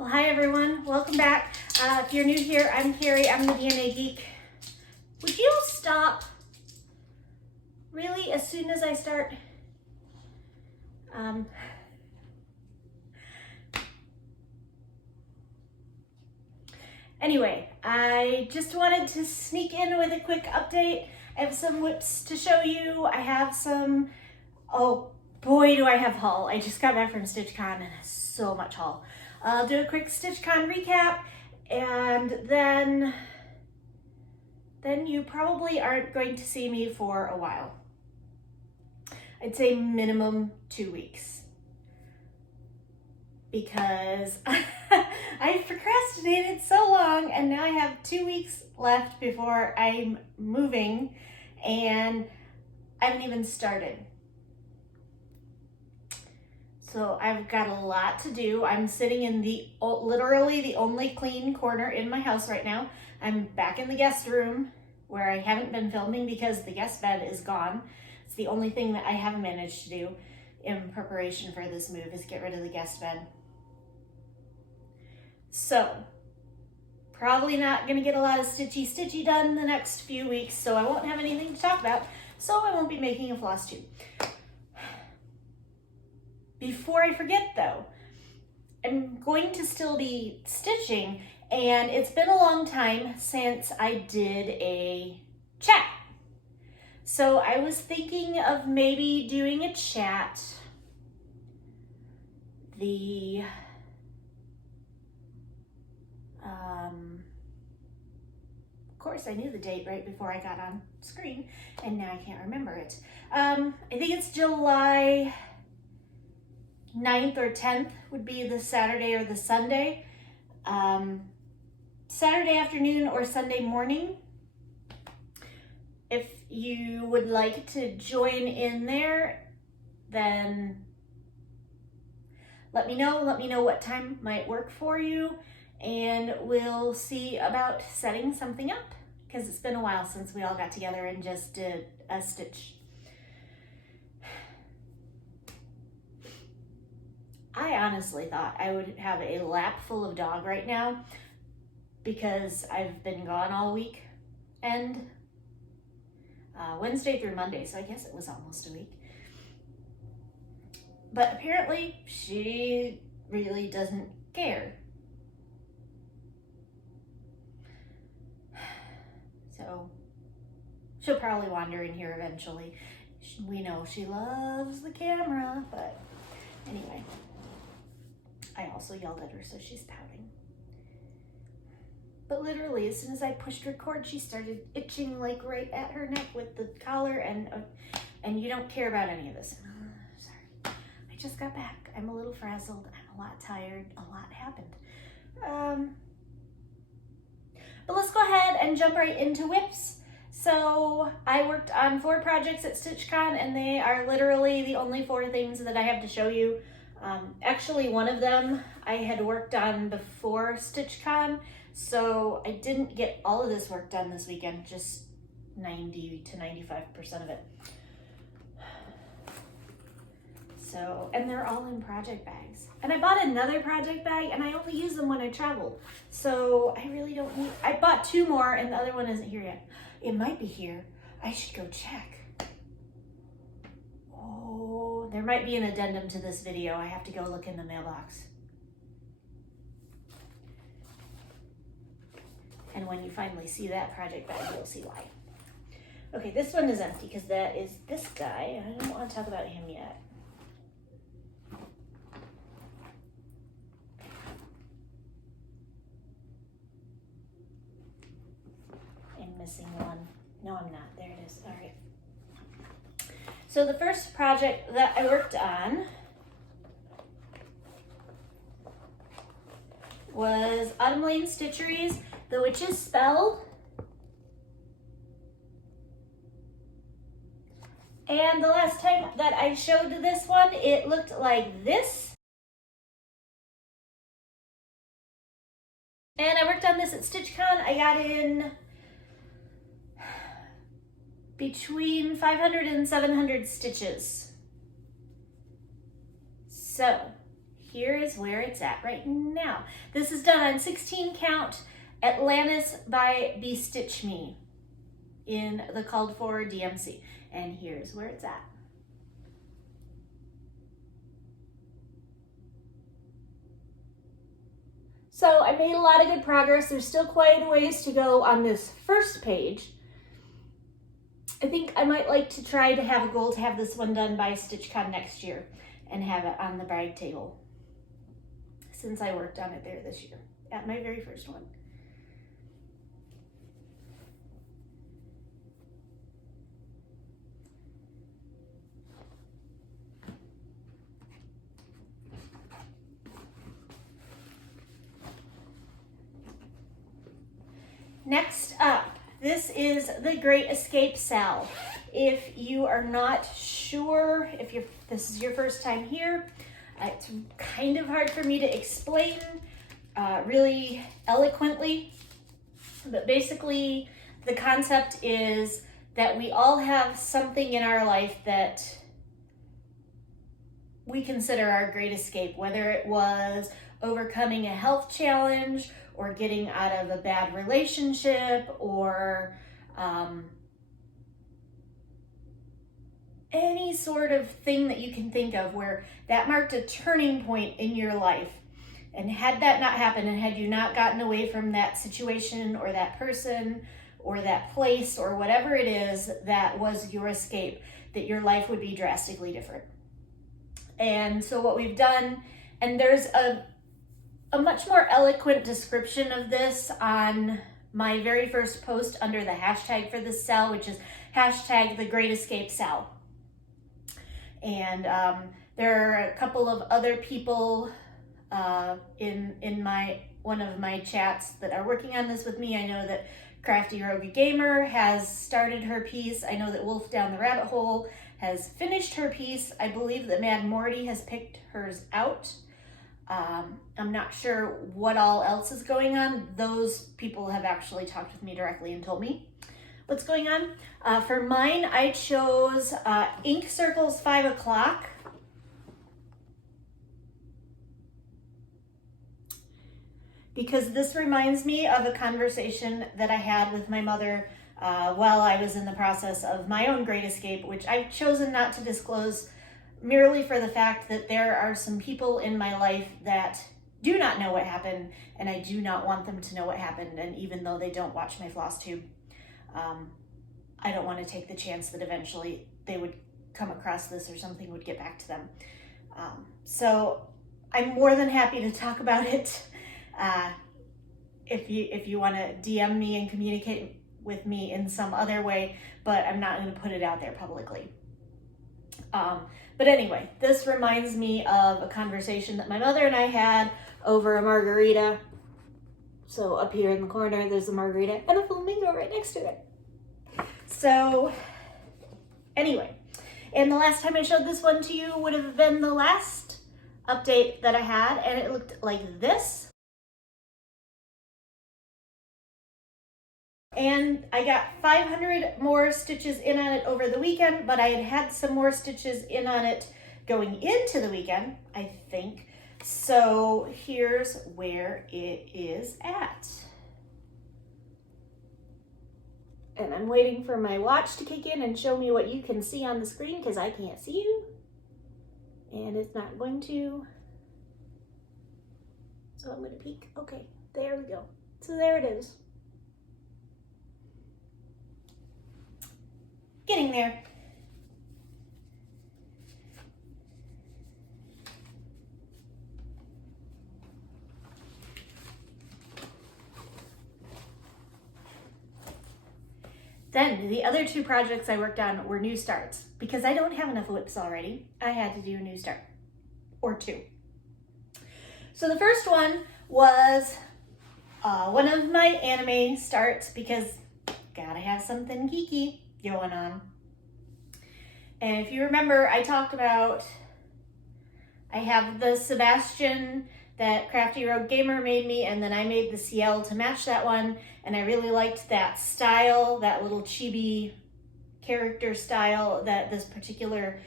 Well, hi everyone, welcome back. If you're new here, I'm Carrie, I'm the DNA Geek. Would you stop really as soon as I start? Anyway, I just wanted to sneak in with a quick update. I have some whips to show you. I have some, oh boy do I have haul. I just got back from StitchCon and so much haul. I'll do a quick StitchCon recap, and then you probably aren't going to see me for a while. I'd say minimum 2 weeks, because I've procrastinated so long, and now I have 2 weeks left before I'm moving, and I haven't even started. So I've got a lot to do. I'm sitting in literally the only clean corner in my house right now. I'm back in the guest room where I haven't been filming because the guest bed is gone. It's the only thing that I haven't managed to do in preparation for this move is get rid of the guest bed. So probably not gonna get a lot of stitchy done the next few weeks, so I won't have anything to talk about, so I won't be making a floss tube. Before I forget though, I'm going to still be stitching, and it's been a long time since I did a chat. So I was thinking of maybe doing a chat of course I knew the date right before I got on screen, and now I can't remember it. I think it's July 9th or 10th would be the Saturday or the Sunday. Saturday afternoon or Sunday morning. If you would like to join in there, then let me know. Let me know what time might work for you, and we'll see about setting something up, because it's been a while since we all got together and just did a stitch. I honestly thought I would have a lap full of dog right now because I've been gone all week, and Wednesday through Monday, so I guess it was almost a week. But apparently she really doesn't care. So she'll probably wander in here eventually. We know she loves the camera, but anyway. I also yelled at her, so she's pouting. But literally, as soon as I pushed record, she started itching like right at her neck with the collar, and you don't care about any of this. Sorry, I just got back. I'm a little frazzled. I'm a lot tired. A lot happened. But let's go ahead and jump right into whips. So I worked on 4 projects at StitchCon, and they are literally the only 4 things that I have to show you. Actually, one of them I had worked on before StitchCon, so I didn't get all of this work done this weekend, just 90 to 95% of it. So, and they're all in project bags. And I bought another project bag, and I only use them when I travel. So I really don't need, I bought 2 more, and the other one isn't here yet. It might be here. I should go check. Oh, there might be an addendum to this video. I have to go look in the mailbox. And when you finally see that project bag, you'll see why. Okay, this one is empty because that is this guy. I don't want to talk about him yet. I'm missing one. No, I'm not. There it is. All right. So the first project that I worked on was Autumn Lane Stitchery's The Witch's Spell. And the last time that I showed this one, it looked like this. And I worked on this at StitchCon. I got in between 500 and 700 stitches. So here is where it's at right now. This is done on 16 count Atlantis by Bestitch Me in the called for DMC. And here's where it's at. So I made a lot of good progress. There's still quite a ways to go on this first page. I think I might like to try to have a goal to have this one done by StitchCon next year and have it on the bride table, since I worked on it there this year at my very first one. Next up, this is the Great Escape Sal. If you are not sure, if this is your first time here, it's kind of hard for me to explain really eloquently, but basically the concept is that we all have something in our life that we consider our great escape, whether it was overcoming a health challenge or getting out of a bad relationship or any sort of thing that you can think of where that marked a turning point in your life. And had that not happened, and had you not gotten away from that situation or that person or that place or whatever it is that was your escape, that your life would be drastically different. And so what we've done, and there's a much more eloquent description of this on my very first post under the hashtag for this Sal, which is hashtag the Great Escape Sal. And there are a couple of other people in one of my chats that are working on this with me. I know that Crafty Rogue Gamer has started her piece. I know that Wolf Down the Rabbit Hole has finished her piece. I believe that Mad Morty has picked hers out. I'm not sure what all else is going on. Those people have actually talked with me directly and told me what's going on. For mine, I chose Ink Circles 5 o'clock. Because this reminds me of a conversation that I had with my mother while I was in the process of my own great escape, which I've chosen not to disclose merely for the fact that there are some people in my life that do not know what happened, and I do not want them to know what happened. And even though they don't watch my Flosstube, I don't want to take the chance that eventually they would come across this or something would get back to them. So I'm more than happy to talk about it. If you want to DM me and communicate with me in some other way, but I'm not going to put it out there publicly. But anyway, this reminds me of a conversation that my mother and I had over a margarita. So up here in the corner, there's a margarita and a flamingo right next to it. So anyway, and the last time I showed this one to you would have been the last update that I had, and it looked like this. And I got 500 more stitches in on it over the weekend, but I had some more stitches in on it going into the weekend, I think. So here's where it is at. And I'm waiting for my watch to kick in and show me what you can see on the screen, because I can't see you. And it's not going to. So I'm going to peek. Okay, there we go. So there it is. Getting there. Then the other two projects I worked on were new starts. Because I don't have enough whips already, I had to do a new start. Or two. So the first one was one of my anime starts, because gotta have something geeky going on. And if you remember, I talked about, I have the Sebastian that Crafty Rogue Gamer made me, and then I made the CL to match that one, and I really liked that style, that little chibi character style that this particular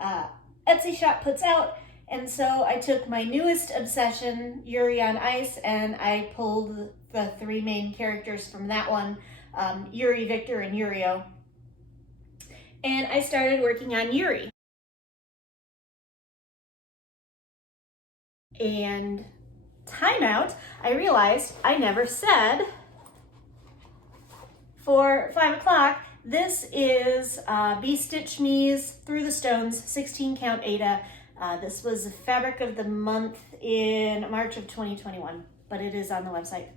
Etsy shop puts out, And so I took my newest obsession, Yuri on Ice, and I pulled the three main characters from that one, Yuri, Victor, and Yurio. And I started working on Yuri. And timeout, I realized I never said for 5 o'clock, this is Be Stitch Me's Through the Stones 16 Count Ada. This was the fabric of the month in March of 2021, but it is on the website.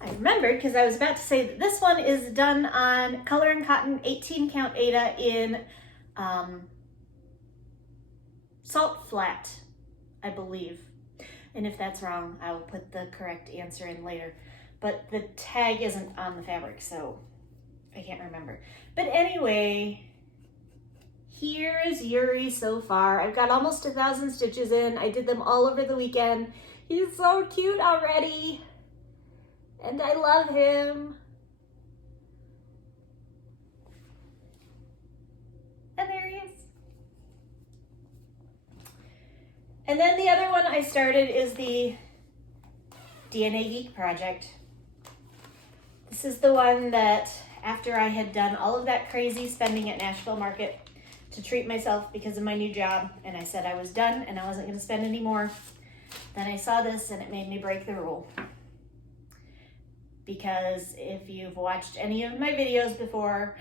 I remembered because I was about to say that this one is done on Color and Cotton 18 Count Ada in Salt Flat, I believe. And if that's wrong, I will put the correct answer in later. But the tag isn't on the fabric, so I can't remember. But anyway, here is Yuri so far. I've got almost 1,000 stitches in. I did them all over the weekend. He's so cute already. And I love him. And there he is. And then the other one I started is the DNA Geek project. This is the one that after I had done all of that crazy spending at Nashville Market to treat myself because of my new job, and I said I was done and I wasn't going to spend any more, then I saw this and it made me break the rule. Because if you've watched any of my videos before,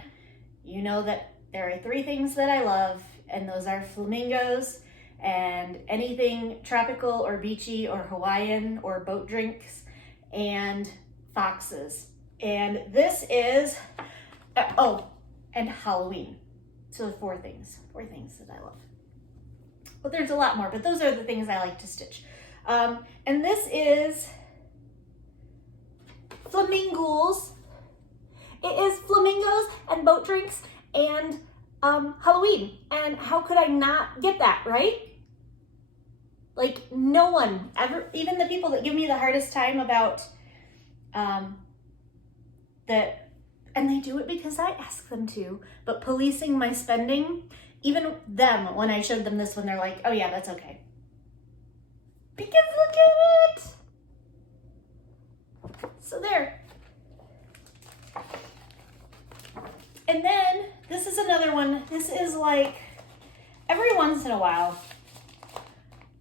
you know that there are 3 things that I love, and those are flamingos and anything tropical or beachy or Hawaiian or boat drinks, and foxes. And this is, and Halloween. So 4 things that I love. Well, there's a lot more, but those are the things I like to stitch. And this is Flaminghouls. It is flamingos and boat drinks and Halloween. And how could I not get that, right? Like, no one ever, even the people that give me the hardest time about that, and they do it because I ask them to, but policing my spending, even them, when I showed them this one, they're like, oh yeah, that's okay. Because look at it! So there. And then, this is another one. This is like, every once in a while,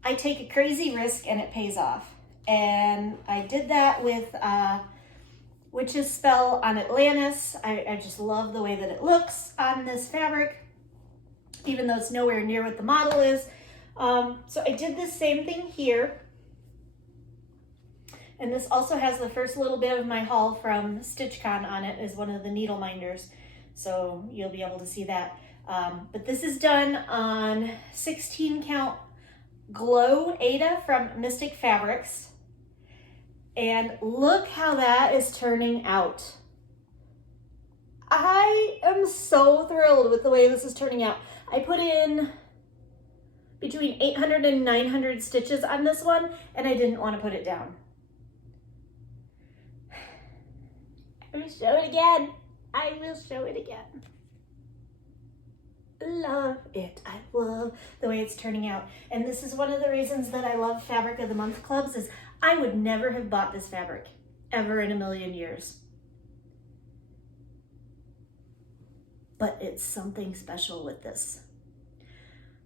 I take a crazy risk and it pays off. And I did that with Witch's Spell on Atlantis. I just love the way that it looks on this fabric, even though it's nowhere near what the model is. So I did the same thing here. And this also has the first little bit of my haul from StitchCon on it as one of the needle minders. So you'll be able to see that. But this is done on 16 count Glow Ada from Mystic Fabrics. And look how that is turning out. I am so thrilled with the way this is turning out. I put in between 800 and 900 stitches on this one, and I didn't want to put it down. I will show it again. I will show it again. Love it. I love the way it's turning out. And this is one of the reasons that I love Fabric of the Month clubs is I would never have bought this fabric ever in a million years. But it's something special with this.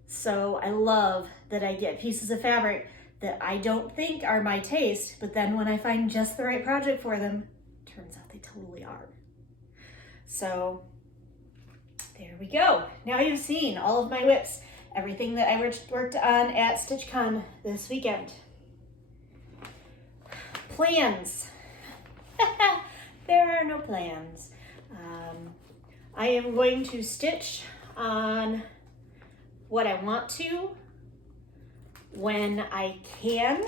So I love that I get pieces of fabric that I don't think are my taste, but then when I find just the right project for them, turns out they totally are. So there we go. Now you've seen all of my whips, everything that I worked on at StitchCon this weekend. Plans. There are no plans. I am going to stitch on what I want to, when I can,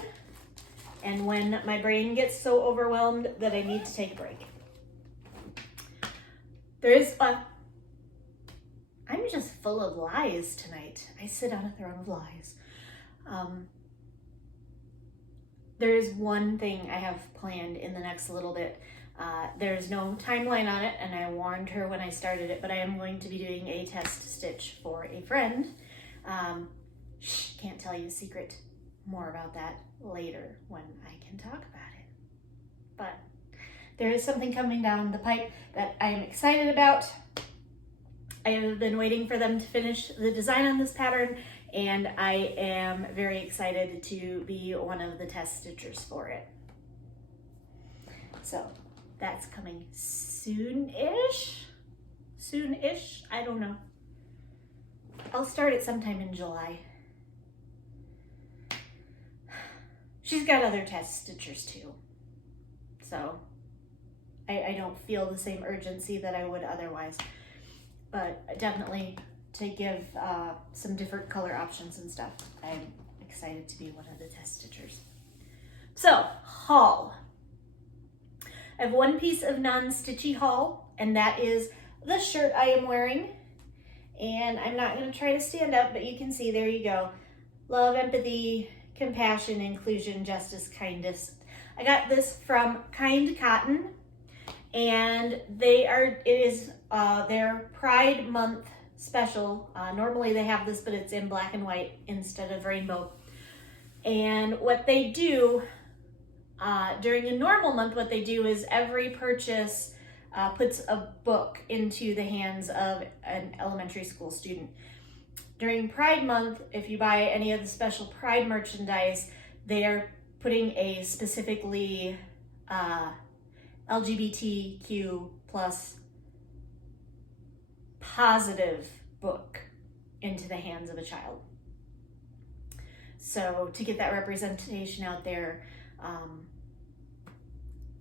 and when my brain gets so overwhelmed that I need to take a break. I'm just full of lies tonight. I sit on a throne of lies. There is one thing I have planned in the next little bit. There's no timeline on it, and I warned her when I started it, but I am going to be doing a test stitch for a a friend. Can't tell you a secret. More about that later when I can talk about it. But there is something coming down the pipe that I am excited about. I have been waiting for them to finish the design on this pattern, and I am very excited to be one of the test stitchers for it. So that's coming soon-ish? Soon-ish? I don't know. I'll start it sometime in July. She's got other test stitchers too. So I don't feel the same urgency that I would otherwise. But definitely to give some different color options and stuff. I'm excited to be one of the test stitchers. So, haul. I have one piece of non-stitchy haul, and that is the shirt I am wearing. And I'm not going to try to stand up, but you can see, there you go. Love, empathy, compassion, inclusion, justice, kindness. I got this from Kind Cotton, and it is their Pride Month special. Normally they have this, but it's in black and white instead of rainbow. And what they do during a normal month, what they do is every purchase puts a book into the hands of an elementary school student. During Pride Month, if you buy any of the special Pride merchandise, they are putting a specifically LGBTQ plus positive book into the hands of a child. So to get that representation out there,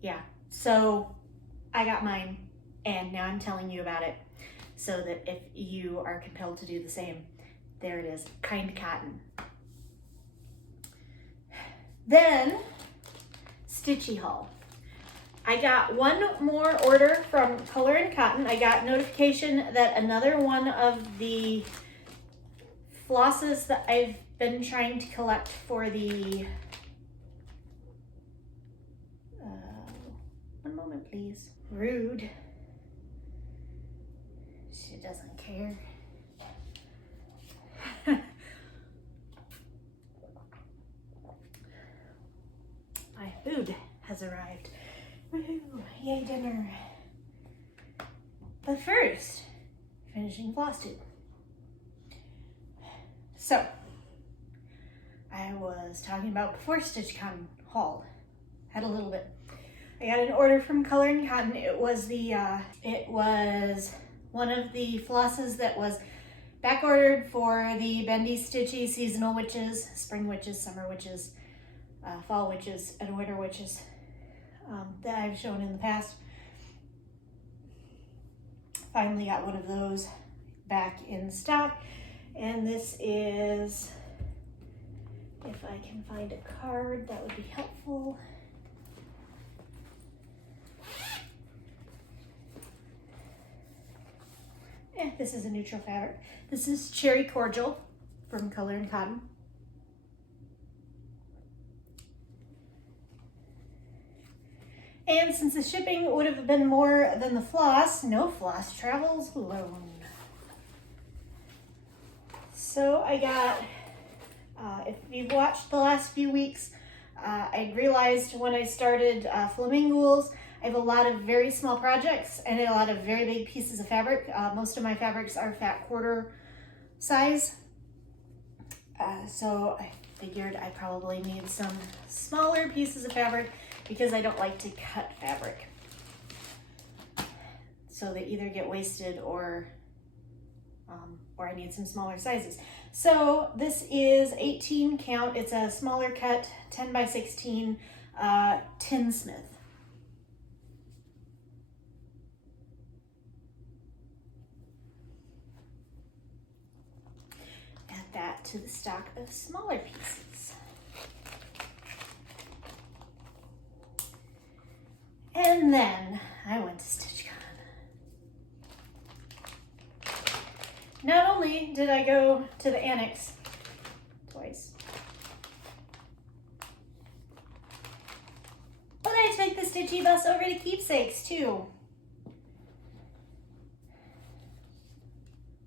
yeah. So I got mine, and now I'm telling you about it so that if you are compelled to do the same, there it is, Kind Cotton. Then, Stitchy haul. I got one more order from Color and Cotton. I got notification that another one of the flosses that I've been trying to collect for the, one moment please. Rude. She doesn't care. My food has arrived. Woohoo! Yay, dinner. But first, finishing Flosstube. So, I was talking about before StitchCon haul. Had a little bit. I got an order from Color and Cotton. It was one of the flosses that was back ordered for the Bendy Stitchy seasonal witches, spring witches, summer witches, fall witches, and winter witches that I've shown in the past. Finally got one of those back in stock, and this is, if I can find a card that would be helpful. This is a neutral fabric. This is Cherry Cordial from Color and Cotton. And since the shipping would have been more than the floss, no floss travels alone. So I got, if you've watched the last few weeks, I realized when I started Flaminghouls, I have a lot of very small projects and a lot of very big pieces of fabric. Most of my fabrics are fat quarter size. So I figured I probably need some smaller pieces of fabric because I don't like to cut fabric. So they either get wasted or I need some smaller sizes. So this is 18 count. It's a smaller cut, 10 by 16 tinsmith. Add that to the stock of smaller pieces. And then I went to StitchCon. Not only did I go to the annex twice, but I took the Stitchy bus over to Keepsakes too.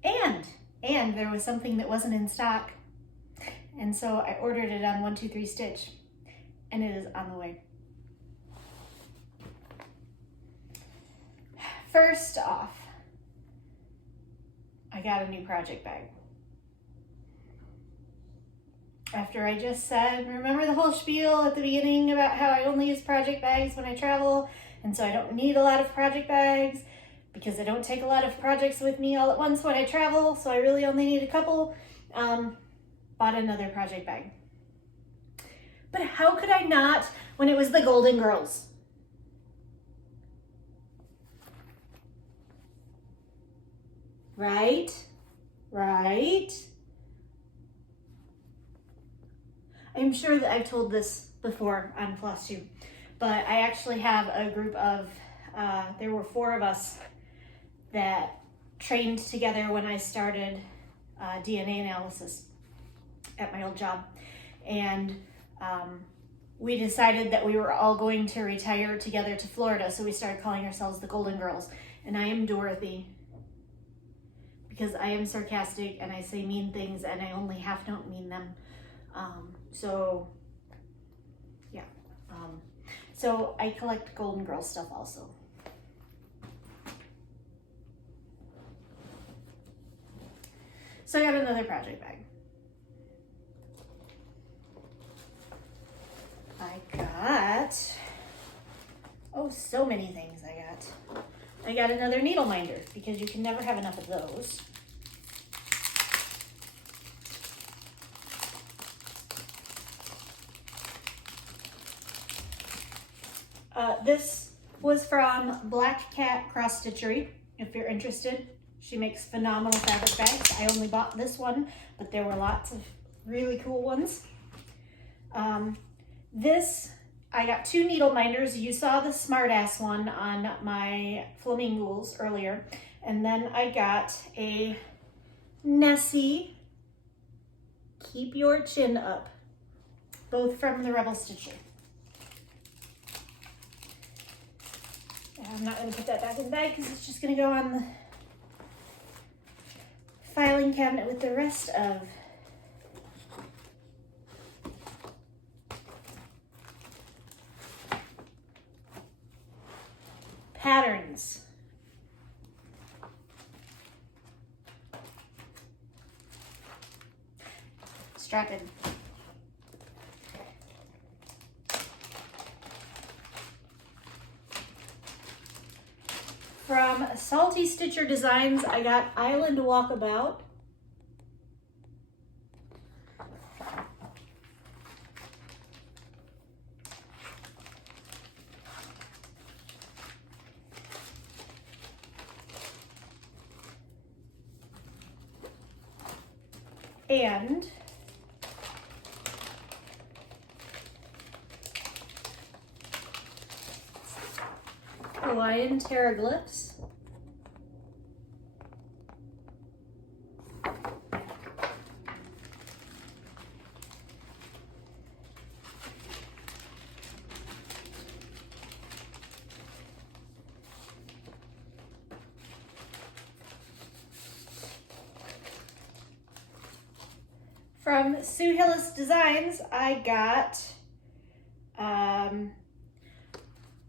And and there was something that wasn't in stock. And so I ordered it on 123 Stitch, and it is on the way. First off, I got a new project bag. After I just said, remember the whole spiel at the beginning about how I only use project bags when I travel, and so I don't need a lot of project bags because I don't take a lot of projects with me all at once when I travel, so I really only need a couple. Bought another project bag. But how could I not when it was the Golden Girls? Right? I'm sure that I've told this before on Flosstube, but I actually have a group of, there were 4 of us that trained together when I started DNA analysis at my old job. And we decided that we were all going to retire together to Florida, so we started calling ourselves the Golden Girls. And I am Dorothy, because I am sarcastic and I say mean things and I only half don't mean them. So yeah. So I collect Golden Girls stuff also. So I got another project bag. I got, oh, so many things I got. I got another needle minder because you can never have enough of those. This was from Black Cat Cross Stitchery, if you're interested. She makes phenomenal fabric bags. I only bought this one, but there were lots of really cool ones. I got 2 needle minders. You saw the smartass one on my Flaminghouls earlier. And then I got a Nessie Keep Your Chin Up, both from the Rebel Stitcher. I'm not going to put that back in the bag because it's just going to go on the filing cabinet with the rest of patterns. Strap in. From Salty Stitcher Designs, I got Island Walkabout. And Hawaiian Terraglyphs. From Sue Hillis Designs, I got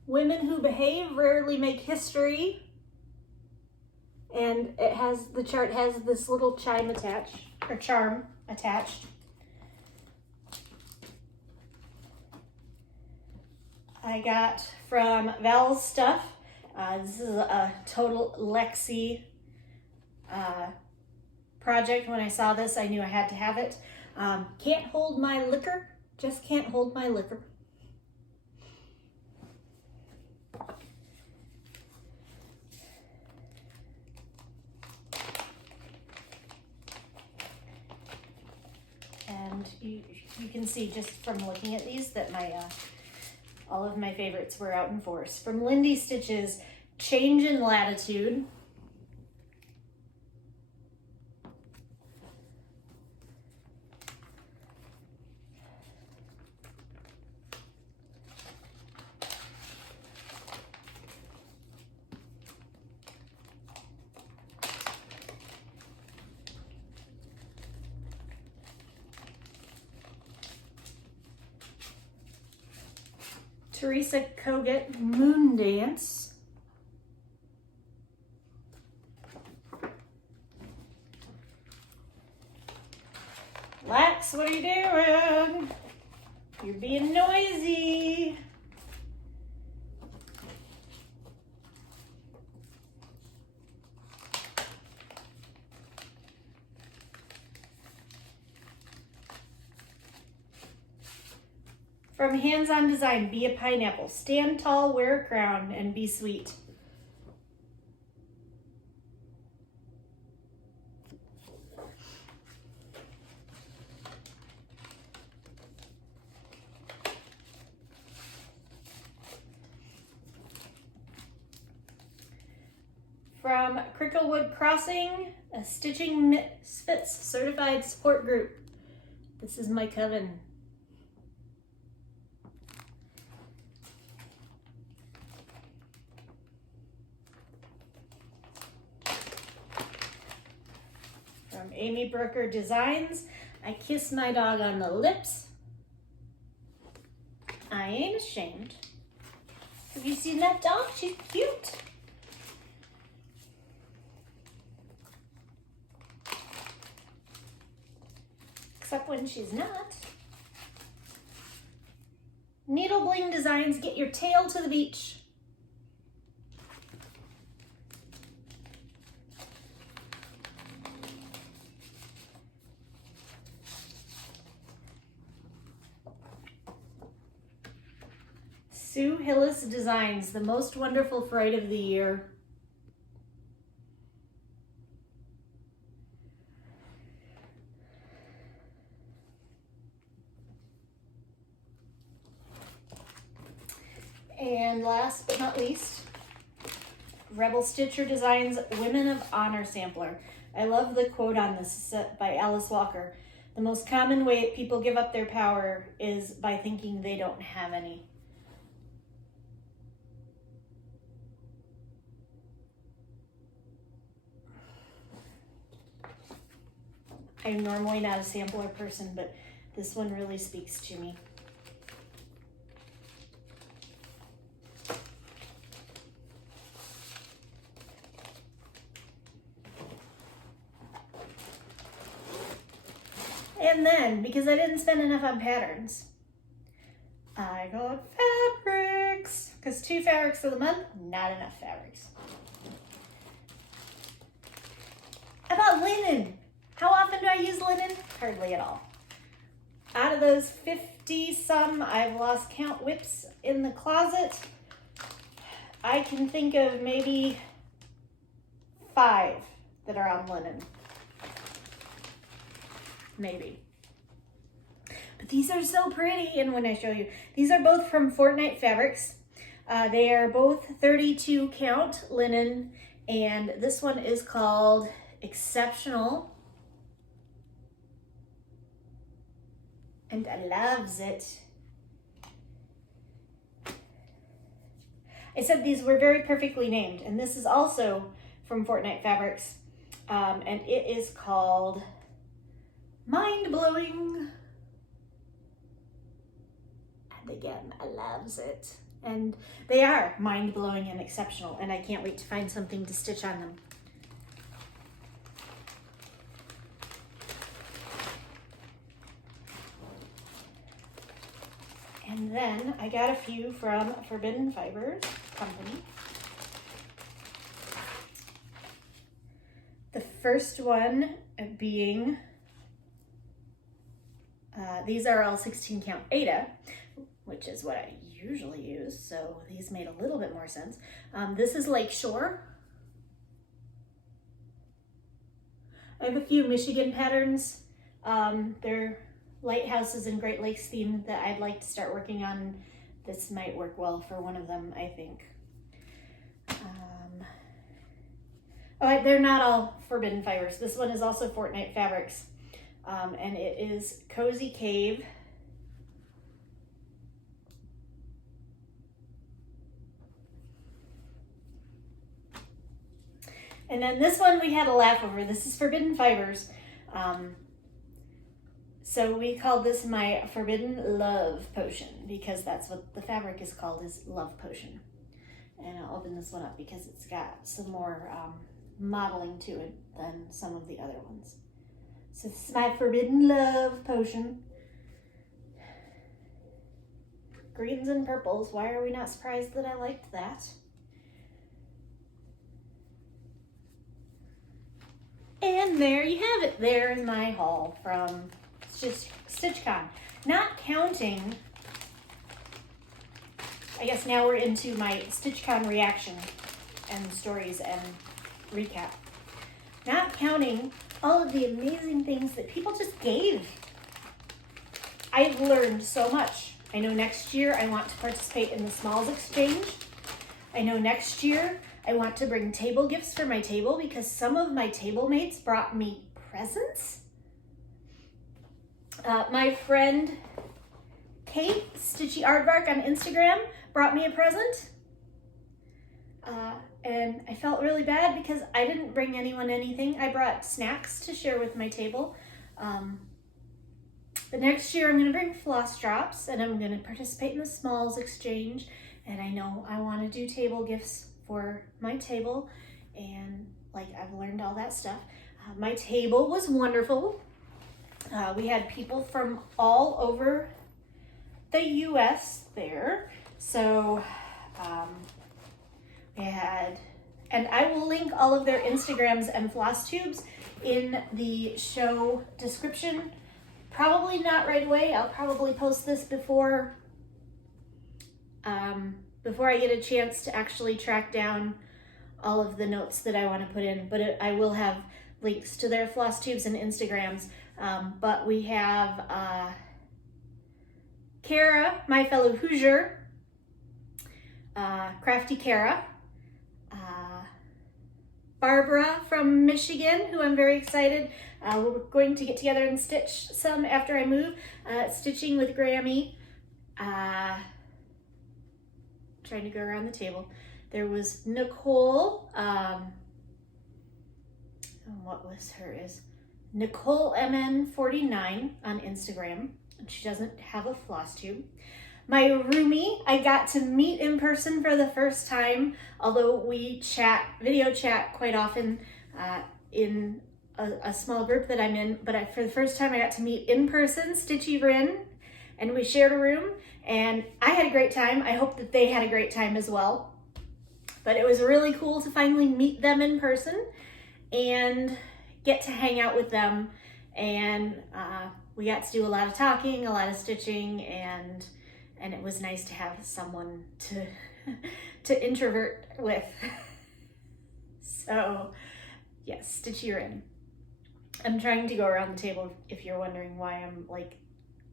Women Who Behave Rarely Make History, and it has, the chart has this little charm attached. I got from Val's Stuff, this is a total Lexi project. When I saw this, I knew I had to have it. Can't hold my liquor, just can't hold my liquor. And you can see just from looking at these that my all of my favorites were out in force. From Lindy Stitches, Change in Latitude. Teresa Kogut Moon Dance. Lax, what are you doing? You're being noisy. From Hands On Design, be a pineapple. Stand tall, wear a crown, and be sweet. From Cricklewood Crossing, a Stitching Misfits certified support group. This is my coven. From Amy Brooker Designs, I kiss my dog on the lips. I ain't ashamed. Have you seen that dog? She's cute. Except when she's not. Needle Bling Designs, get your tail to the beach. Sue Hillis Designs, the most wonderful fright of the year. And last but not least, Rebel Stitcher Designs Women of Honor Sampler. I love the quote on this by Alice Walker. The most common way people give up their power is by thinking they don't have any. I'm normally not a sampler person, but this one really speaks to me. And then, because I didn't spend enough on patterns, I got fabrics. Because 2 fabrics of the month, not enough fabrics. I bought linen. How often do I use linen? Hardly at all. Out of those 50 some, I've lost count, whips in the closet. I can think of maybe 5 that are on linen. Maybe. But these are so pretty, and when I show you, these are both from Fortnite Fabrics. They are both 32 count linen, and this one is called Exceptional. And I loves it. I said these were very perfectly named, and this is also from Fortnite Fabrics, and it is called Mind Blowing. And again, I loves it. And they are mind blowing and exceptional, and I can't wait to find something to stitch on them. And then I got a few from Forbidden Fibers Company. The first one being, these are all 16 count Aida, which is what I usually use, so these made a little bit more sense. This is Lakeshore. I have a few Michigan patterns. They're lighthouses and Great Lakes theme that I'd like to start working on. This might work well for one of them, I think. They're not all Forbidden Fibers. This one is also Fortnite Fabrics, and it is Cozy Cave. And then this one we had a laugh over. This is Forbidden Fibers. So we called this my Forbidden Love Potion because that's what the fabric is called, is Love Potion. And I'll open this one up because it's got some more modeling to it than some of the other ones. So this is my Forbidden Love Potion. Greens and purples. Why are we not surprised that I liked that? And there you have it. There is my haul from StitchCon. Not counting, I guess now we're into my StitchCon reaction and stories and recap. Not counting all of the amazing things that people just gave. I've learned so much. I know next year I want to participate in the Smalls Exchange. I know next year I want to bring table gifts for my table because some of my table mates brought me presents. My friend Kate, Stitchy Aardvark on Instagram, brought me a present. And I felt really bad because I didn't bring anyone anything. I brought snacks to share with my table. But next year I'm going to bring floss drops and I'm going to participate in the Smalls Exchange. And I know I want to do table gifts for my table. And like I've learned all that stuff. My table was wonderful. We had people from all over the US there. So we had, and I will link all of their Instagrams and Flosstubes in the show description. Probably not right away. I'll probably post this before I get a chance to actually track down all of the notes that I want to put in. But I will have links to their Flosstubes and Instagrams. But we have Kara, my fellow Hoosier, Crafty Kara, Barbara from Michigan, who I'm very excited. We're going to get together and stitch some after I move. Stitching with Grammy. Trying to go around the table. There was Nicole. What was her is? Nicole MN49 on Instagram. She doesn't have a floss tube. My roomie, I got to meet in person for the first time, although we video chat quite often in a small group that I'm in, but for the first time I got to meet in person Stitchy Rin, and we shared a room, and I had a great time. I hope that they had a great time as well. But it was really cool to finally meet them in person and get to hang out with them, and we got to do a lot of talking, a lot of stitching, and it was nice to have someone to introvert with. So yes, Stitchy Rin. I'm trying to go around the table if you're wondering why I'm like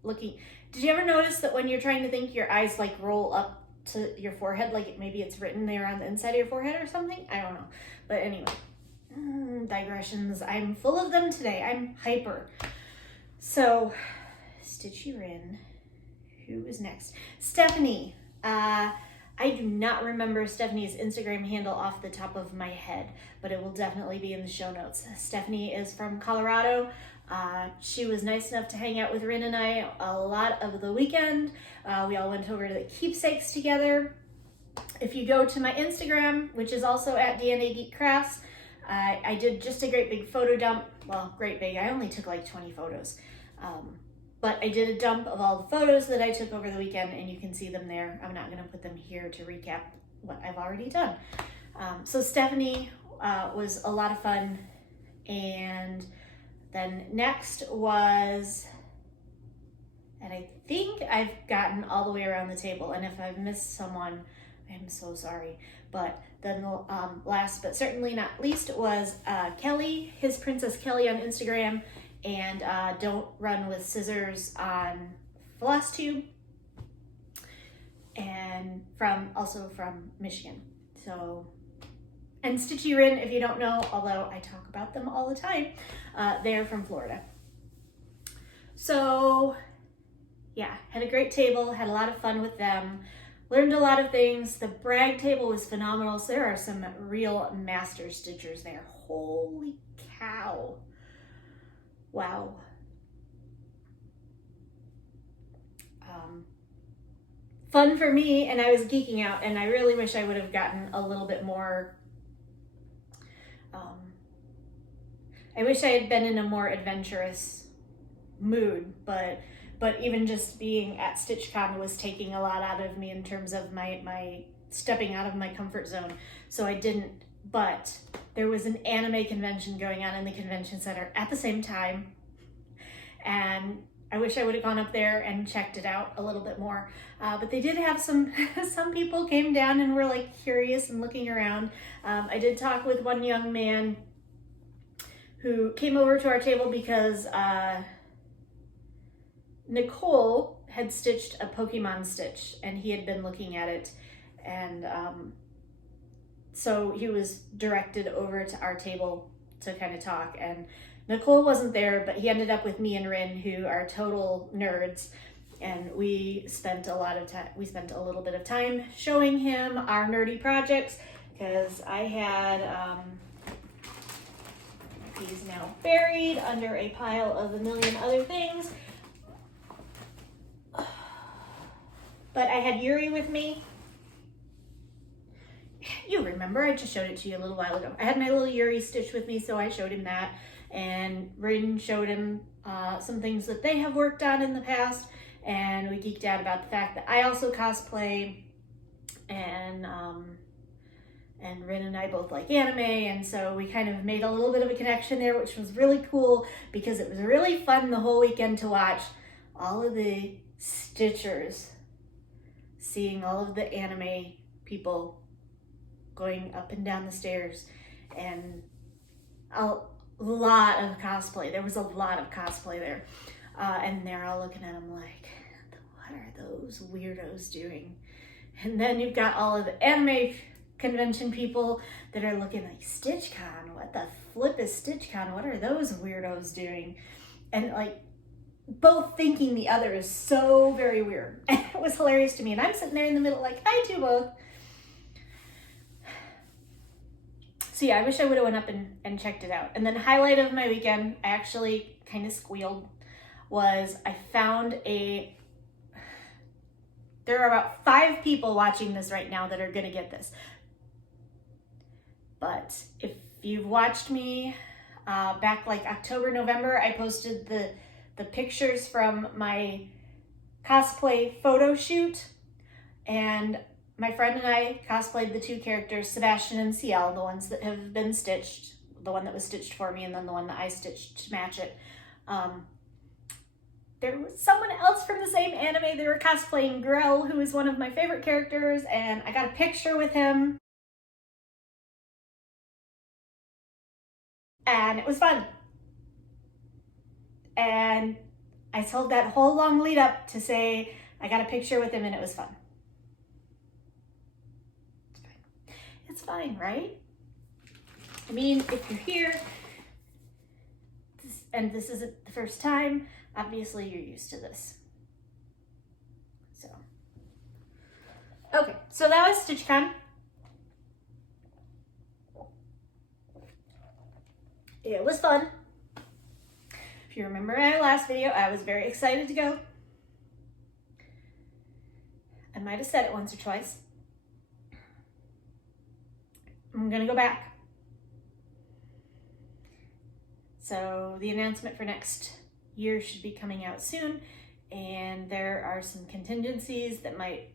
looking. Did you ever notice that when you're trying to think, your eyes like roll up to your forehead, like maybe it's written there on the inside of your forehead or something? I don't know. But anyway, digressions. I'm full of them today. I'm hyper. So, Stitchy Rin. Who is next? Stephanie. I do not remember Stephanie's Instagram handle off the top of my head, but it will definitely be in the show notes. Stephanie is from Colorado. She was nice enough to hang out with Rin and I a lot of the weekend. We all went over to the Keepsakes together. If you go to my Instagram, which is also at DNA Geek Crafts, I did just a great big photo dump. Well, great big. I only took like 20 photos. But I did a dump of all the photos that I took over the weekend, and you can see them there. I'm not going to put them here to recap what I've already done. So Stephanie was a lot of fun. And then next was, and I think I've gotten all the way around the table, and if I've missed someone, I'm so sorry. But then the last but certainly not least was Kelly, his Princess Kelly on Instagram, and Don't Run with Scissors on Flosstube, and also from Michigan. So, and Stitchy Rin, if you don't know, although I talk about them all the time, they're from Florida. So yeah, had a great table, had a lot of fun with them, learned a lot of things. The brag table was phenomenal. So there are some real master stitchers there. Holy cow. Wow. fun for me, and I was geeking out, and I really wish I would have gotten a little bit more, I wish I had been in a more adventurous mood, but even just being at StitchCon was taking a lot out of me in terms of my stepping out of my comfort zone. So I didn't, but there was an anime convention going on in the convention center at the same time, and I wish I would have gone up there and checked it out a little bit more. But they did have some people came down and were like curious and looking around. I did talk with one young man who came over to our table because Nicole had stitched a Pokemon stitch and he had been looking at it, and so he was directed over to our table to kind of talk, and Nicole wasn't there, but he ended up with me and Rin, who are total nerds, and we spent a little bit of time showing him our nerdy projects, because I had these now buried under a pile of a million other things. But I had Yuri with me. You remember, I just showed it to you a little while ago. I had my little Yuri stitch with me, so I showed him that. And Rin showed him some things that they have worked on in the past. And we geeked out about the fact that I also cosplay. And Rin and I both like anime. And so we kind of made a little bit of a connection there, which was really cool, because it was really fun the whole weekend to watch all of the Stitchers, seeing all of the anime people going up and down the stairs, and a lot of cosplay. There was a lot of cosplay there. And they're all looking at them like, what are those weirdos doing? And then you've got all of the anime convention people that are looking like, StitchCon, what the flip is StitchCon? What are those weirdos doing? And like, both thinking the other is so very weird. And it was hilarious to me. And I'm sitting there in the middle like, I do both. So yeah, I wish I would have went up and checked it out. And then highlight of my weekend, I actually kind of squealed, was I found there are about 5 people watching this right now that are gonna get this. But if you've watched me back like October, November, I posted the pictures from my cosplay photo shoot, and my friend and I cosplayed the 2 characters, Sebastian and Ciel, the ones that have been stitched, the one that was stitched for me and then the one that I stitched to match it. There was someone else from the same anime. They were cosplaying Grell, who is one of my favorite characters, and I got a picture with him. And it was fun. And I told that whole long lead up to say I got a picture with him and it was fun. It's fine, right? I mean, if you're here and this isn't the first time, obviously you're used to this. So, okay, so that was StitchCon. It was fun. If you remember my last video, I was very excited to go. I might have said it once or twice. I'm gonna go back. So the announcement for next year should be coming out soon, and there are some contingencies that might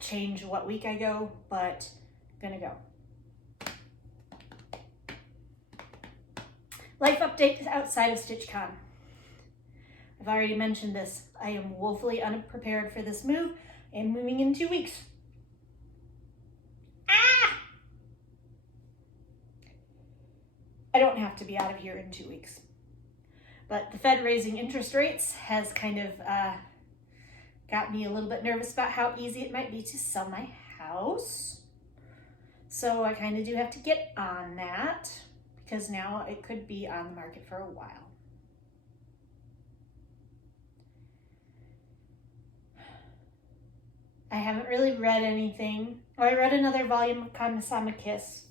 change what week I go, but I'm gonna go. Life update outside of StitchCon. I've already mentioned this. I am woefully unprepared for this move, and moving in 2 weeks. I don't have to be out of here in 2 weeks. But the Fed raising interest rates has kind of got me a little bit nervous about how easy it might be to sell my house. So I kind of do have to get on that, because now it could be on the market for a while. I haven't really read anything. Oh, I read another volume of Kamisama Kiss.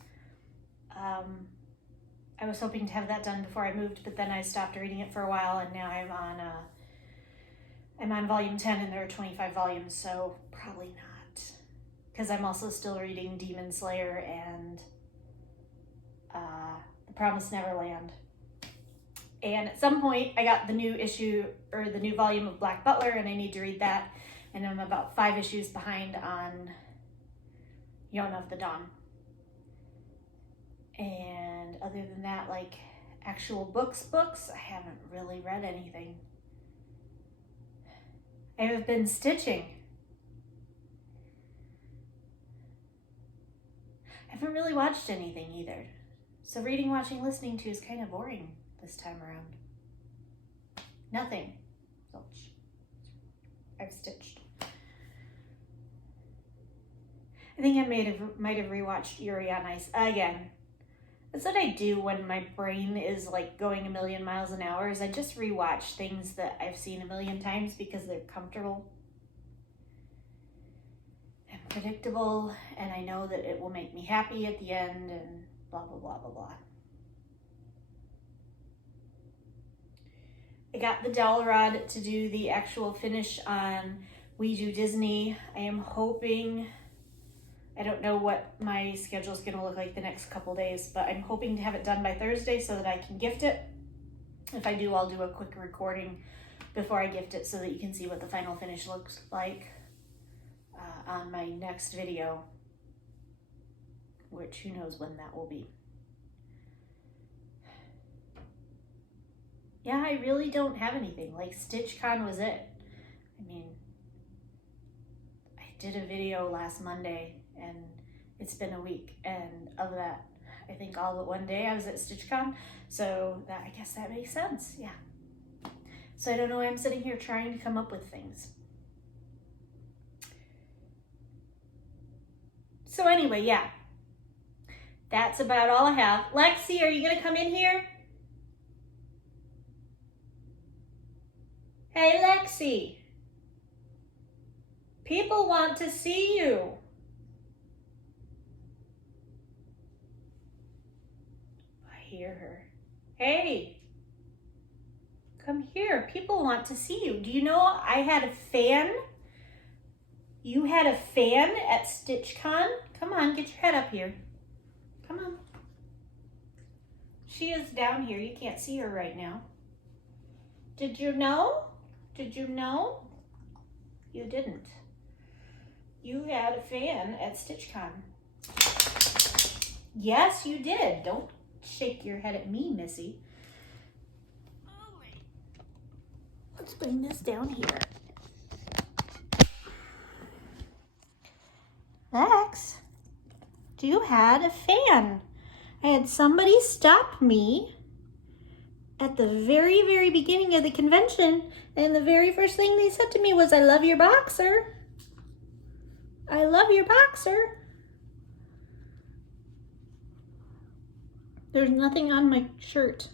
I was hoping to have that done before I moved, but then I stopped reading it for a while, and now I'm on I'm on volume 10 and there are 25 volumes, so probably not. Because I'm also still reading Demon Slayer and The Promised Neverland. And at some point I got the new issue, or the new volume of Black Butler, and I need to read that. And I'm about 5 issues behind on Yona of the Dawn. And other than that, like actual books, I haven't really read anything. I have been stitching. I haven't really watched anything either. So reading, watching, listening to is kind of boring this time around. Nothing. Zilch. I've stitched. I think I might have rewatched Yuri on Ice again. That's what I do when my brain is like going a million miles an hour, is I just rewatch things that I've seen a million times because they're comfortable and predictable, and I know that it will make me happy at the end, and blah, blah, blah, blah, blah. I got the dowel rod to do the actual finish on We Do Disney. I am hoping, I don't know what my schedule is going to look like the next couple days, but I'm hoping to have it done by Thursday so that I can gift it. If I do, I'll do a quick recording before I gift it so that you can see what the final finish looks like on my next video, which who knows when that will be. Yeah, I really don't have anything. Like, StitchCon was it. I mean, I did a video last Monday and it's been a week, and of that, I think all but one day I was at StitchCon, so that, I guess that makes sense, yeah. So I don't know why I'm sitting here trying to come up with things. So anyway, yeah, that's about all I have. Lexi, are you gonna come in here? Hey, Lexi. People want to see you. I hear her. Hey, come here. People want to see you. Do you know I had a fan? You had a fan at StitchCon? Come on, get your head up here. Come on. She is down here. You can't see her right now. Did you know? Did you know? You didn't. You had a fan at StitchCon. Yes, you did. Don't shake your head at me, Missy. Oh, wait. Let's bring this down here. Lex, you had a fan. I had somebody stop me at the very, very beginning of the convention, and the very first thing they said to me was, I love your boxer. I love your boxer. There's nothing on my shirt.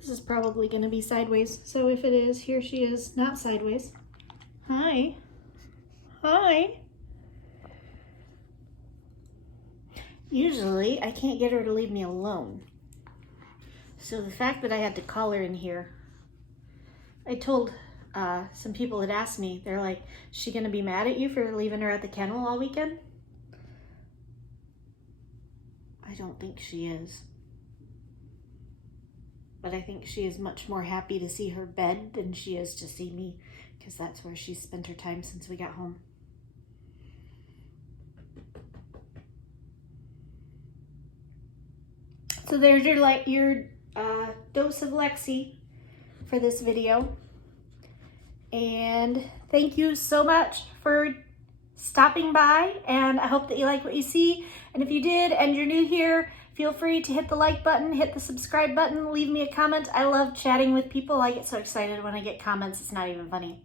This is probably going to be sideways, so if it is, here she is, not sideways. Hi. Hi. Usually, I can't get her to leave me alone. So the fact that I had to call her in here, I told some people that asked me, they're like, is she gonna be mad at you for leaving her at the kennel all weekend? I don't think she is. But I think she is much more happy to see her bed than she is to see me, because that's where she's spent her time since we got home. So there's your dose of Lexi for this video. And thank you so much for stopping by, and I hope that you like what you see. And if you did and you're new here, feel free to hit the like button, hit the subscribe button, leave me a comment. I love chatting with people. I get so excited when I get comments, it's not even funny.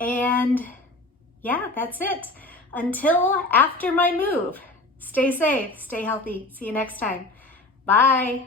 And yeah, that's it. Until after my move, stay safe, stay healthy. See you next time. Bye.